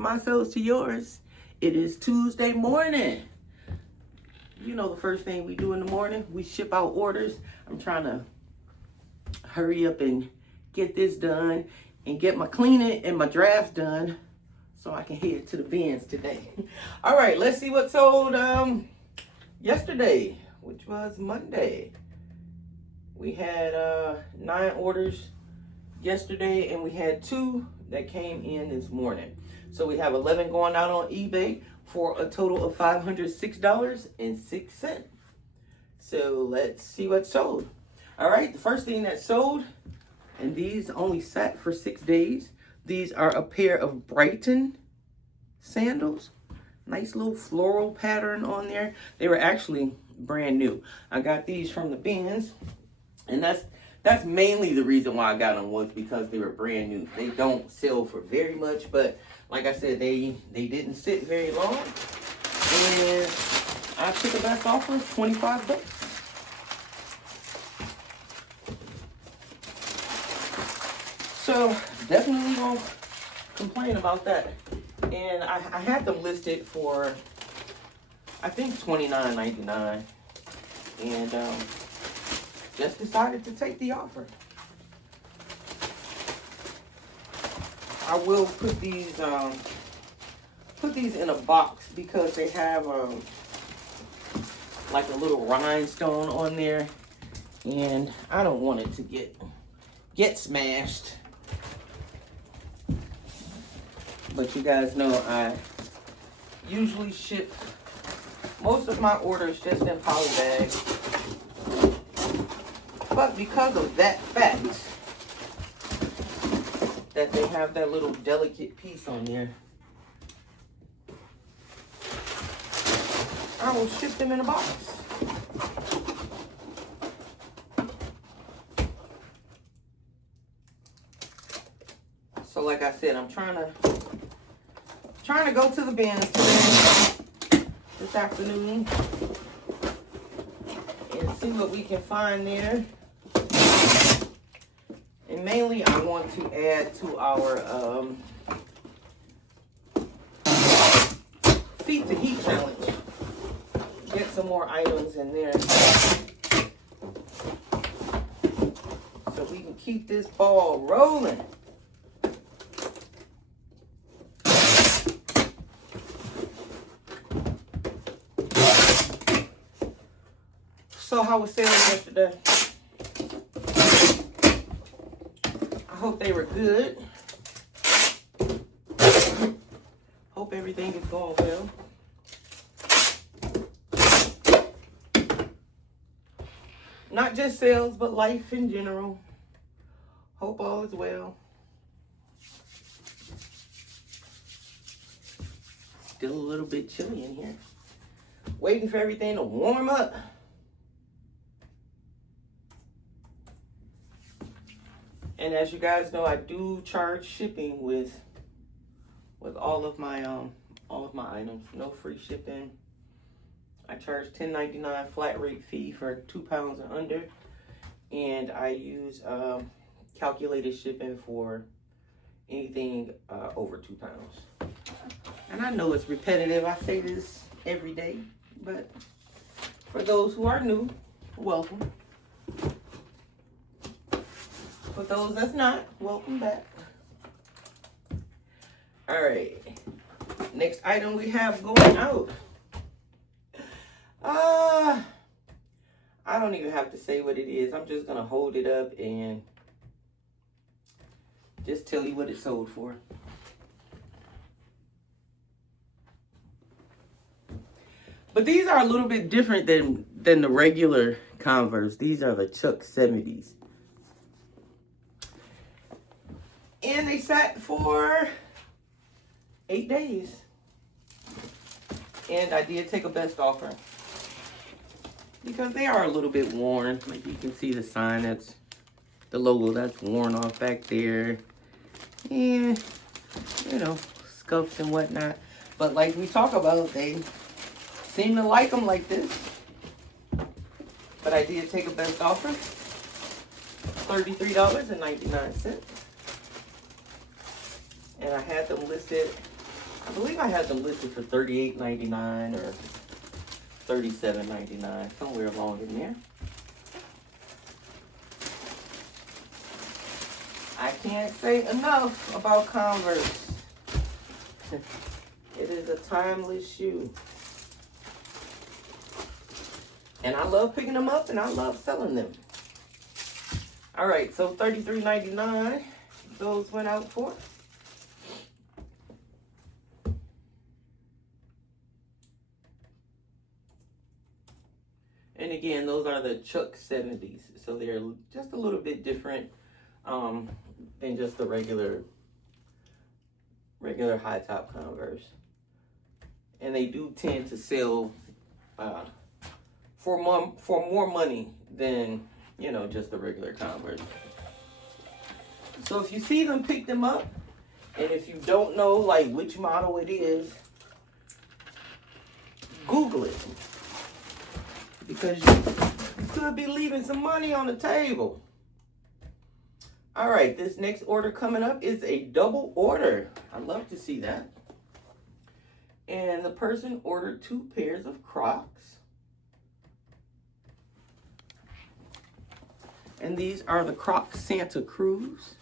my soles to yours. It is Tuesday morning. You know the first thing we do in the morning, we ship out orders. I'm trying to hurry up and get this done and get my cleaning and my drafts done so I can head to the bins today. All right, let's see what sold yesterday, which was Monday. We had 9 orders yesterday, and we had 2 that came in this morning. So we have 11 going out on eBay for a total of $506.06. So let's see what sold. All right, the first thing that sold, and these only sat for 6 days. These are a pair of Brighton sandals. Nice little floral pattern on there. They were actually brand new. I got these from the bins, and that's mainly the reason why I got them, was because they were brand new. They don't sell for very much, but like I said, they didn't sit very long. And I took a best offer, $25. So definitely won't complain about that. And I had them listed for, I think, $29.99, and just decided to take the offer. I will put these in a box because they have like a little rhinestone on there, and I don't want it to get smashed. But you guys know I usually ship most of my orders just in poly bags. But because of that fact, that they have that little delicate piece on there, I will ship them in a box. So like I said, I'm trying to go to the bins today, this afternoon, and see what we can find there. And mainly I want to add to our feet to heat challenge. Get some more items in there so we can keep this ball rolling. So how was sales yesterday? I hope they were good. Hope everything is going well. Not just sales, but life in general. Hope all is well. Still a little bit chilly in here. Waiting for everything to warm up. And as you guys know, I do charge shipping with all of my items. No free shipping. I charge $10.99 flat rate fee for 2 pounds or under, and I use calculated shipping for anything over 2 pounds. And I know it's repetitive. I say this every day, but for those who are new, welcome. For those that's not, welcome back. All right, next item we have going out. I don't even have to say what it is. I'm just gonna hold it up and just tell you what it sold for. But these are a little bit different than the regular Converse. These are the Chuck 70s. And they sat for 8 days. And I did take a best offer, because they are a little bit worn. Like you can see the sign, that's the logo, that's worn off back there. And, you know, scuffs and whatnot. But like we talk about, they seem to like them like this. But I did take a best offer, $33.99. And I had them listed I believe I had them listed for $38.99 or $37.99, somewhere along in there. I can't say enough about Converse. It is a timeless shoe. And I love picking them up and I love selling them. All right, so $33.99, those went out for. And again, those are the Chuck 70s. So they're just a little bit different than just the regular high top Converse. And they do tend to sell for more money than, you know, just the regular Converse. So if you see them, pick them up. And if you don't know like which model it is, Google it. Because you could be leaving some money on the table. All right, this next order coming up is a double order. I love to see that. And the person ordered 2 pairs of Crocs. And these are the Crocs Santa Cruz.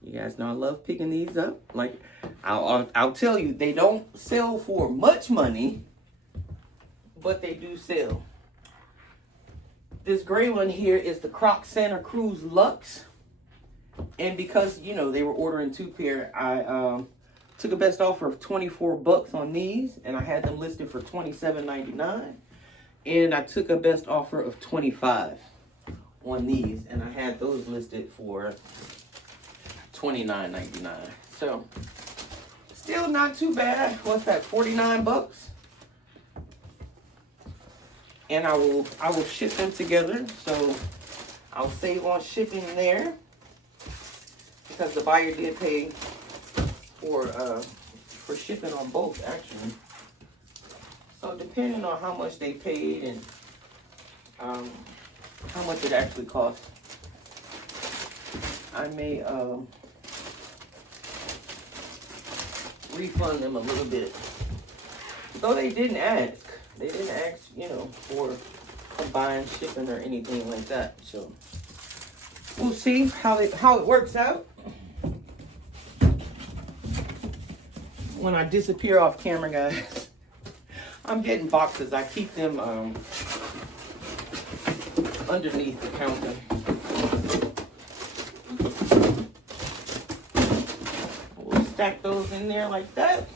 You guys know I love picking these up. Like, I'll tell you, they don't sell for much money, but they do sell. This gray one here is the Crocs Santa Cruz Luxe. And because, you know, they were ordering 2 pair, I took a best offer of $24 on these, and I had them listed for $27.99. And I took a best offer of $25 on these, and I had those listed for $29.99. So still not too bad. What's that, $49? And I will ship them together, so I'll save on shipping there because the buyer did pay for shipping on both, actually. So depending on how much they paid and how much it actually cost, I may refund them a little bit. Though they didn't ask. They didn't ask, you know, for combined shipping or anything like that. So we'll see how it works out. When I disappear off camera, guys, I'm getting boxes. I keep them underneath the counter. We'll stack those in there like that.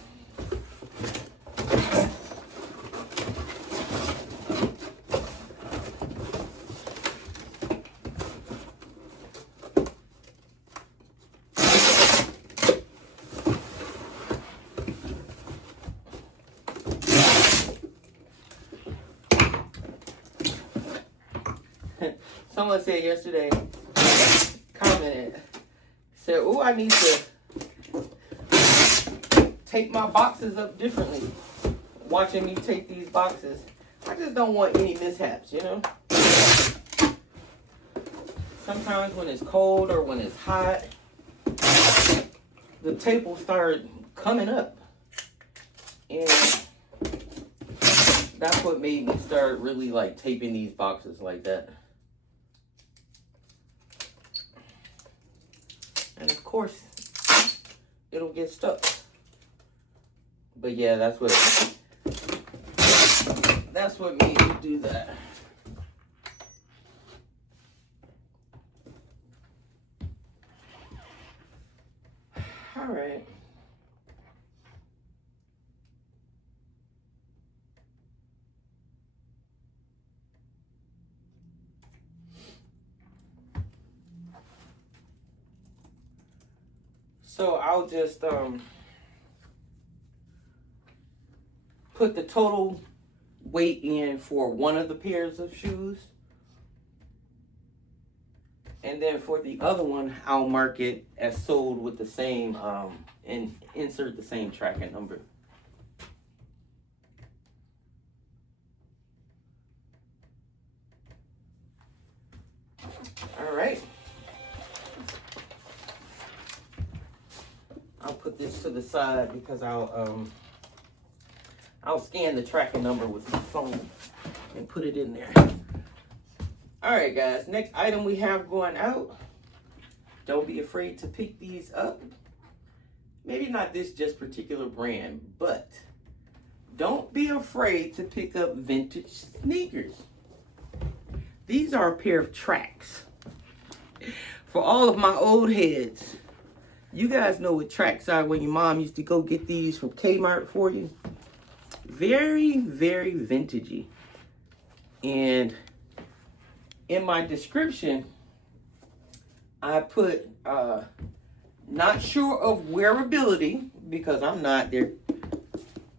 Someone said yesterday, commented, said, "Oh, I need to take my boxes up differently." Watching me take these boxes, I just don't want any mishaps, you know? Sometimes when it's cold or when it's hot, the tape will start coming up. And that's what made me start really like taping these boxes like that. And of course, it'll get stuck. But yeah, that's what made me do that. All right. So I'll just put the total weight in for one of the pairs of shoes. And then for the other one, I'll mark it as sold with the same, and insert the same tracking number. All right. I'll put this to the side because I'll scan the tracking number with my phone and put it in there. All right, guys, next item we have going out. Don't be afraid to pick these up. Maybe not this just particular brand, but don't be afraid to pick up vintage sneakers. These are a pair of tracks. For all of my old heads, you guys know what tracks are when your mom used to go get these from Kmart for you. Very, very vintagey. And in my description, I put not sure of wearability, because I'm not. They're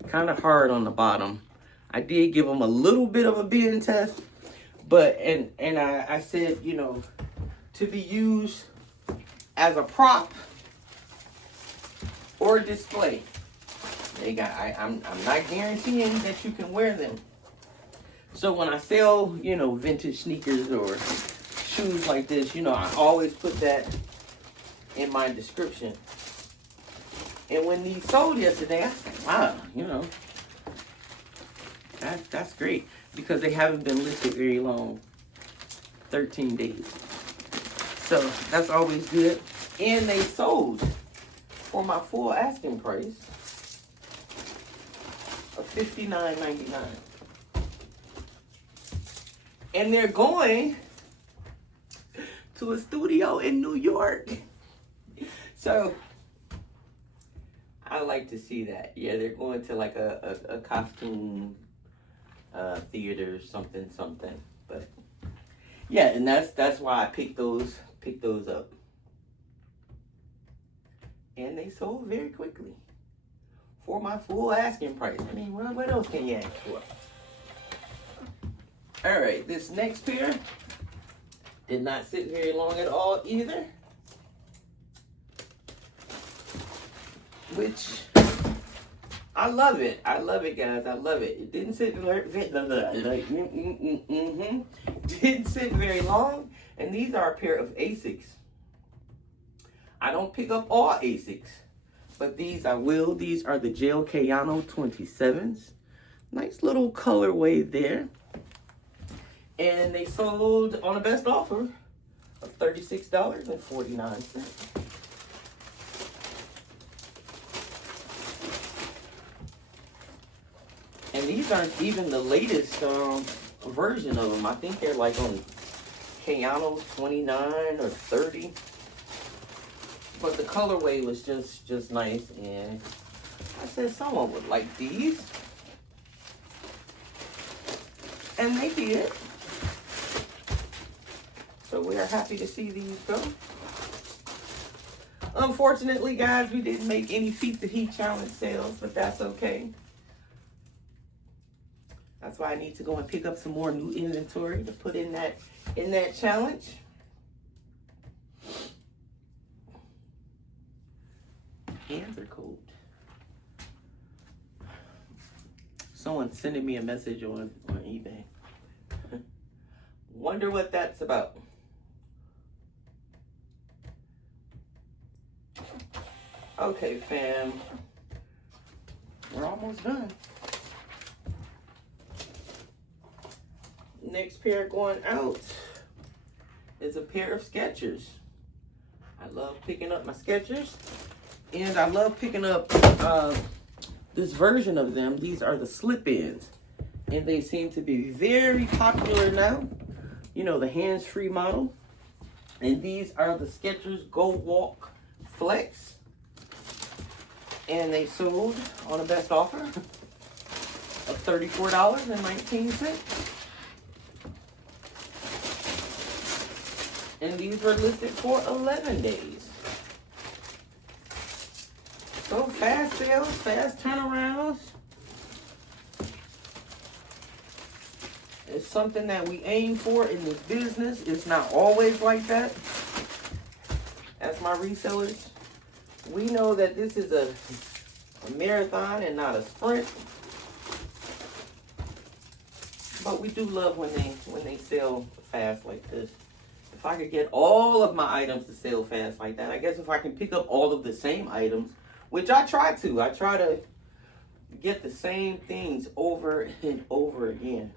kind of hard on the bottom. I did give them a little bit of a bend test, but and I said, you know, to be used as a prop or display. They got. I'm not guaranteeing that you can wear them. So when I sell, you know, vintage sneakers or shoes like this, you know, I always put that in my description. And when these sold yesterday, I said, wow, you know, that's great, because they haven't been listed very long, 13 days. So that's always good. And they sold for my full asking price of $59.99. And they're going to a studio in New York. So I like to see that. Yeah, they're going to like a costume theater, something. But yeah, and that's why I picked those up. And they sold very quickly for my full asking price. I mean, what else can you ask for? All right, this next pair did not sit very long at all either. Which, I love it. I love it, guys. I love it. It didn't sit didn't sit very long. And these are a pair of Asics. I don't pick up all Asics, but these I will. These are the Gel Kayano 27s. Nice little colorway there. And they sold on a best offer of $36.49. And these aren't even the latest version of them. I think they're like on Kayano 29 or 30. But the colorway was just nice. And I said someone would like these. And they did. So we are happy to see these go. Unfortunately, guys, we didn't make any Feet the Heat challenge sales, but that's okay. That's why I need to go and pick up some more new inventory to put in that challenge. Hands are cold. Someone's sending me a message on eBay. Wonder what that's about. Okay, fam. We're almost done. Next pair going out is a pair of Skechers. I love picking up my Skechers. And I love picking up this version of them. These are the slip-ins. And they seem to be very popular now. You know, the hands-free model. And these are the Skechers Go Walk Flex. And they sold on a best offer of $34.19. And these were listed for 11 days. So fast sales, fast turnarounds. It's something that we aim for in this business. It's not always like that. As my resellers, we know that this is a marathon and not a sprint. But we do love when they sell fast like this. If I could get all of my items to sell fast like that, I guess if I can pick up all of the same items which I try to. I try to get the same things over and over again.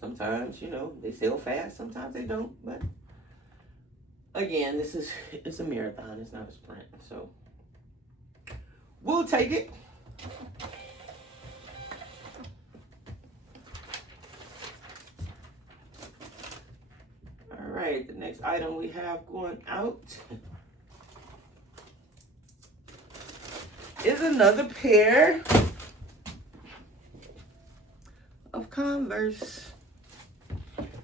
Sometimes, you know, they sell fast. Sometimes they don't. But again, it's a marathon. It's not a sprint. So we'll take it. All right, the next item we have going out is another pair of Converse.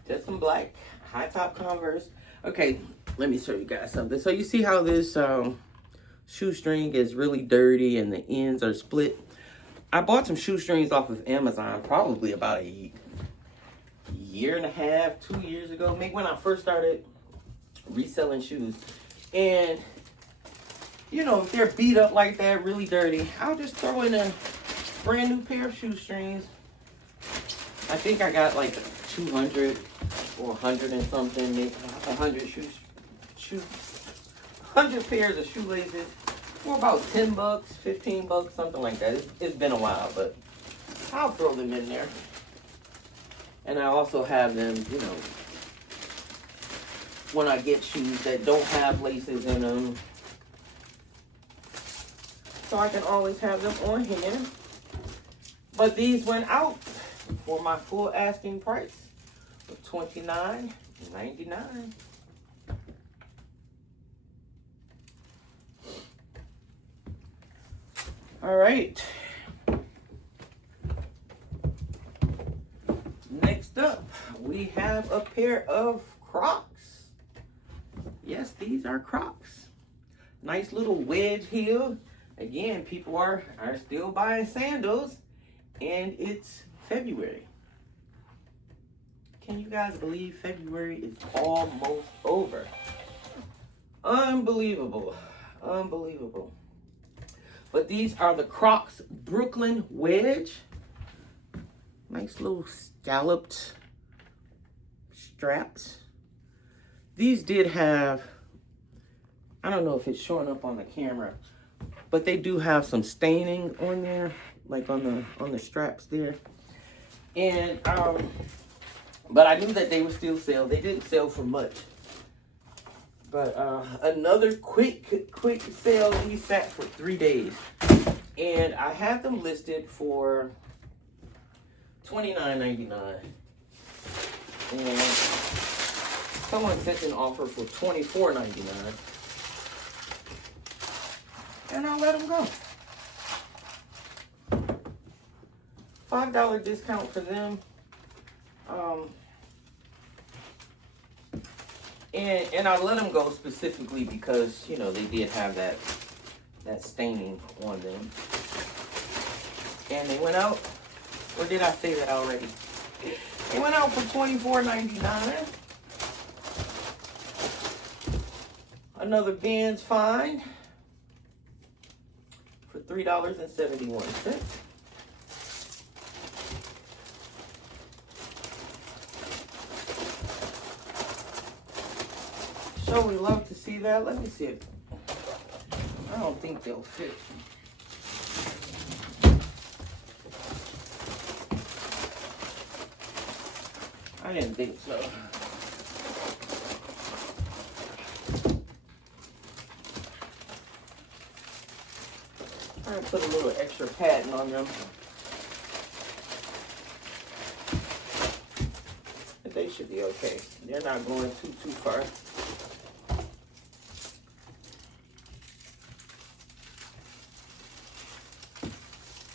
Just some black high top Converse. Okay, let me show you guys something. So you see how this shoestring is really dirty and the ends are split? I bought some shoestrings off of Amazon probably about a year and a half, 2 years ago, maybe when I first started reselling shoes. And you know, if they're beat up like that, really dirty, I'll just throw in a brand new pair of shoestrings. I think I got like 200 or 100 and something, maybe 100 100 pairs of shoelaces for about 10 bucks, 15 bucks, something like that. It's been a while, but I'll throw them in there. And I also have them, you know, when I get shoes that don't have laces in them, so I can always have them on hand. But these went out for my full asking price of $29.99. All right. Next up, we have a pair of Crocs. Yes, these are Crocs. Nice little wedge heel. Again, people are still buying sandals, and it's February. Can you guys believe February is almost over? Unbelievable. Unbelievable. But these are the Crocs Brooklyn Wedge. Nice little scalloped straps. These did have, I don't know if it's showing up on the camera, but they do have some staining on there, like on the straps there. And but I knew that they would still sell. They didn't sell for much. But another quick sale. These sat for 3 days, and I had them listed for $29.99. And someone sent an offer for $24.99. And I'll let them go. $5 discount for them. And I let them go specifically because, you know, they did have that staining on them. And they went out, or did I say that already? They went out for $24.99. Another Vans find for $3.71. Sure would love to see that. Let me see it. I don't think they'll fit. I didn't think so. I'm gonna put a little extra padding on them. But they should be okay. They're not going too far.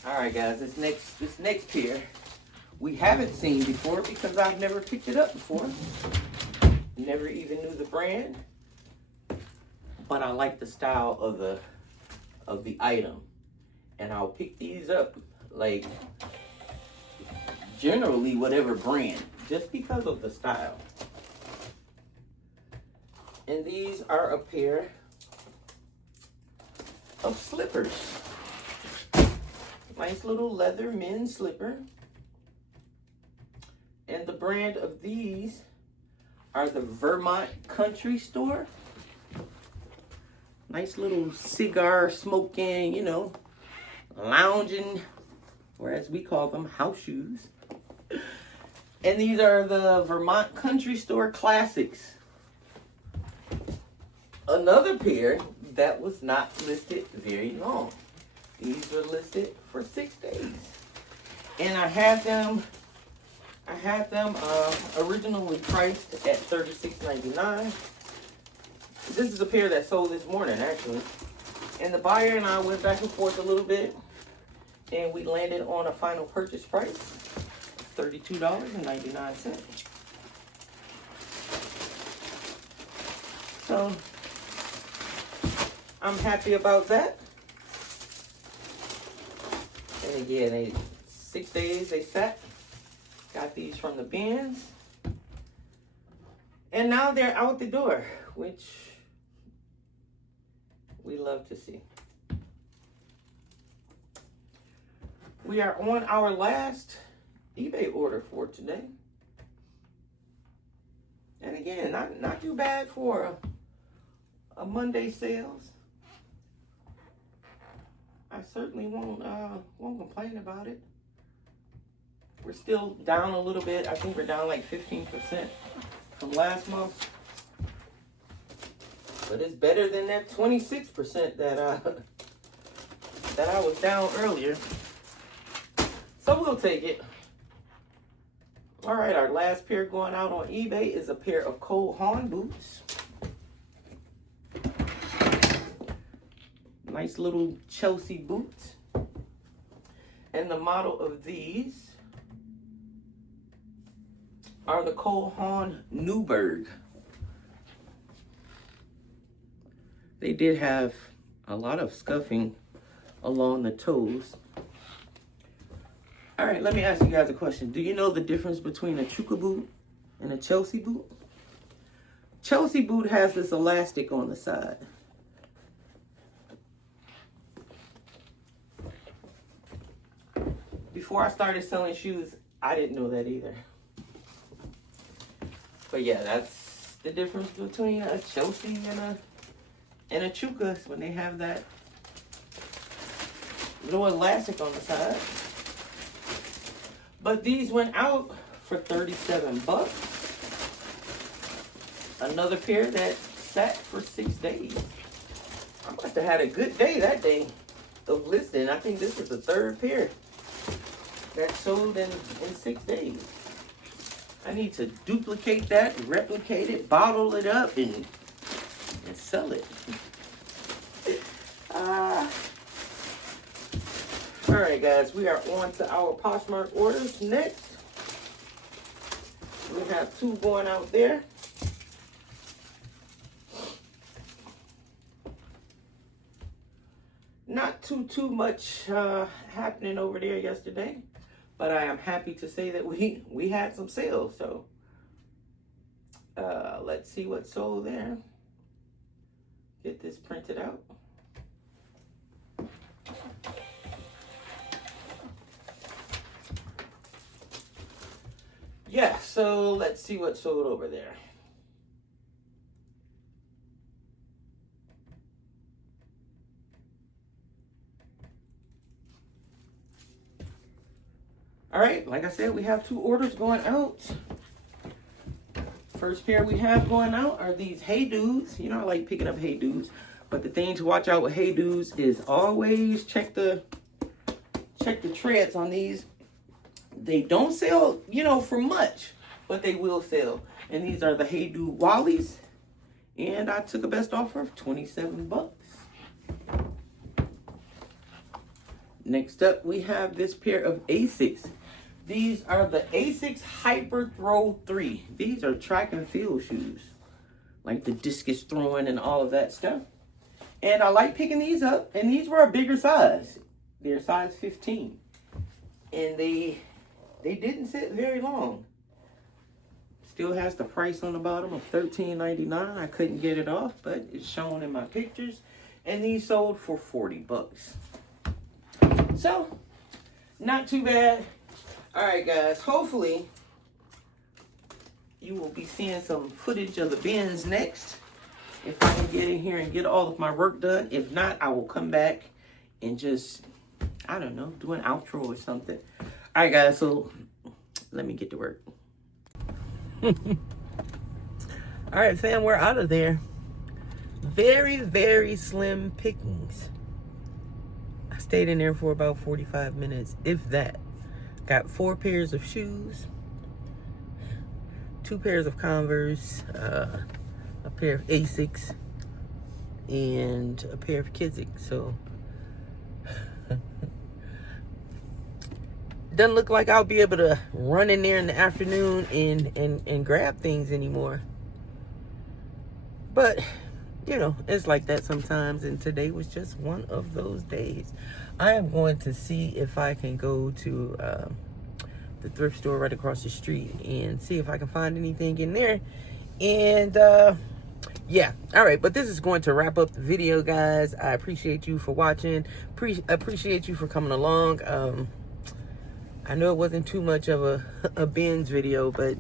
All right, guys, this next pair we haven't seen before because I've never picked it up before. Never even knew the brand, but I like the style of the item, and I'll pick these up like generally whatever brand just because of the style. And these are a pair of slippers. Nice little leather men's slipper. And the brand of these are the Vermont Country Store. Nice little cigar smoking, you know, lounging, or as we call them, house shoes. And these are the Vermont Country Store Classics. Another pair that was not listed very long. These were listed for 6 days. And I had them originally priced at $36.99. This is a pair that sold this morning, actually. And the buyer and I went back and forth a little bit, and we landed on a final purchase price of $32.99. So I'm happy about that. And again, 6 days they sat. Got these from the bins. And now they're out the door, which we love to see. We are on our last eBay order for today. And again, not too bad for a Monday sales. I certainly won't complain about it. We're still down a little bit. I think we're down like 15% from last month. But it's better than that 26% that I was down earlier. So we'll take it. All right, our last pair going out on eBay is a pair of Cole Haan boots. Nice little Chelsea boots. And the model of these are the Cole Haan Newberg. They did have a lot of scuffing along the toes. All right, let me ask you guys a question. Do you know the difference between a Chuka boot and a Chelsea boot? Chelsea boot has this elastic on the side. Before I started selling shoes, I didn't know that either. But yeah, that's the difference between a Chelsea and a Chuka, when they have that little elastic on the side. But these went out for 37 bucks. Another pair that sat for 6 days. I must have had a good day that day of listing. I think this is the third pair that sold in 6 days. I need to duplicate that, replicate it, bottle it up, and sell it. All right, guys, we are on to our Poshmark orders next. We have 2 going out there. Not too much happening over there yesterday, but I am happy to say that we had some sales. So let's see what sold there. Get this printed out. Yeah, so let's see what sold over there. All right, like I said, we have 2 orders going out. First pair we have going out are these Hey Dudes. You know, I like picking up Hey Dudes. But the thing to watch out with Hey Dudes is always check the treads on these. They don't sell, you know, for much, but they will sell. And these are the Hey Dude Wallies. And I took a best offer of 27 bucks. Next up, we have this pair of Asics. These are the Asics Hyper Throw 3. These are track and field shoes, like the discus throwing and all of that stuff. And I like picking these up, and these were a bigger size. They're size 15. And they didn't sit very long. Still has the price on the bottom of $13.99. I couldn't get it off, but it's shown in my pictures. And these sold for 40 bucks. So, not too bad. All right, guys. Hopefully, you will be seeing some footage of the bins next. if I can get in here and get all of my work done. If not, I will come back and just, I don't know, do an outro or something. All right, guys, so let me get to work. All right, fam, we're out of there. Very, very slim pickings. I stayed in there for about 45 minutes, if that. Got 4 pairs of shoes, 2 pairs of Converse, a pair of Asics, and a pair of Kizziks. So doesn't look like I'll be able to run in there in the afternoon and grab things anymore. But, you know, it's like that sometimes. And today was just one of those days. I am going to see if I can go to the thrift store right across the street and see if I can find anything in there. And, yeah. All right. But this is going to wrap up the video, guys. I appreciate you for watching. Appreciate you for coming along. I know it wasn't too much of a binge video, but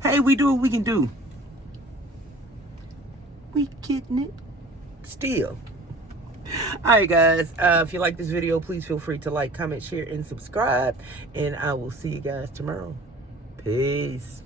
hey, we do what we can do. We getting it still. All right, guys. If you like this video, please feel free to like, comment, share, and subscribe. And I will see you guys tomorrow. Peace.